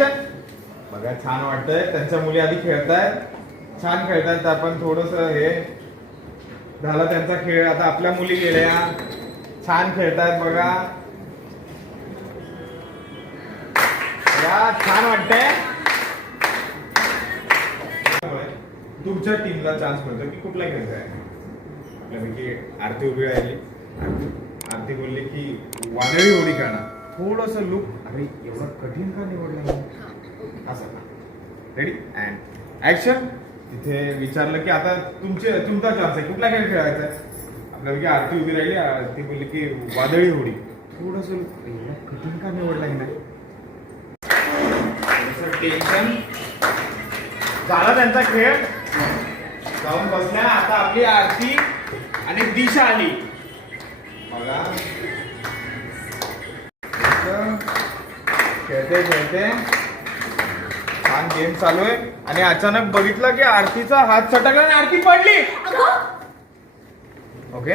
Action बघा छान वाटतंय. त्यांच्या मुली आधी खेळतायत. छान खेळतायत आपण. थोडस हे झाला त्यांचा खेळ. आता आपल्या मुली गेल्या. छान खेळतायत बघा. या छान वाटतंय. तुमच्या टीमला चान्स मिळतो की कुठला खेळताय आपल्यापैकी आरती उभी राहिली. आरती- आरती बोलली की वादळी उडी करणार थोडस लुक अरे एवढं कठीण का निवडलं असं. रेडी अँड ऍक्शन तिथे विचारलं की आता तुमचे तुमचा चान्स आहे. कुठला खेळ खेळायचा आहे? आपल्यापैकी आरती उभी राहिली आरती बोलली की वादळी उडी थोडस एवढं कठीण का निवडलं नाही टेन्शन झाला त्यांचा खेळ. जाऊन बसल्या. आता आपली आरती आणि दिशा आली. बघा. खेळते खेळते. छान गेम चालू आहे. आणि अचानक बघितलं की आरतीचा हात सटकला आणि आरती पडली. ओके.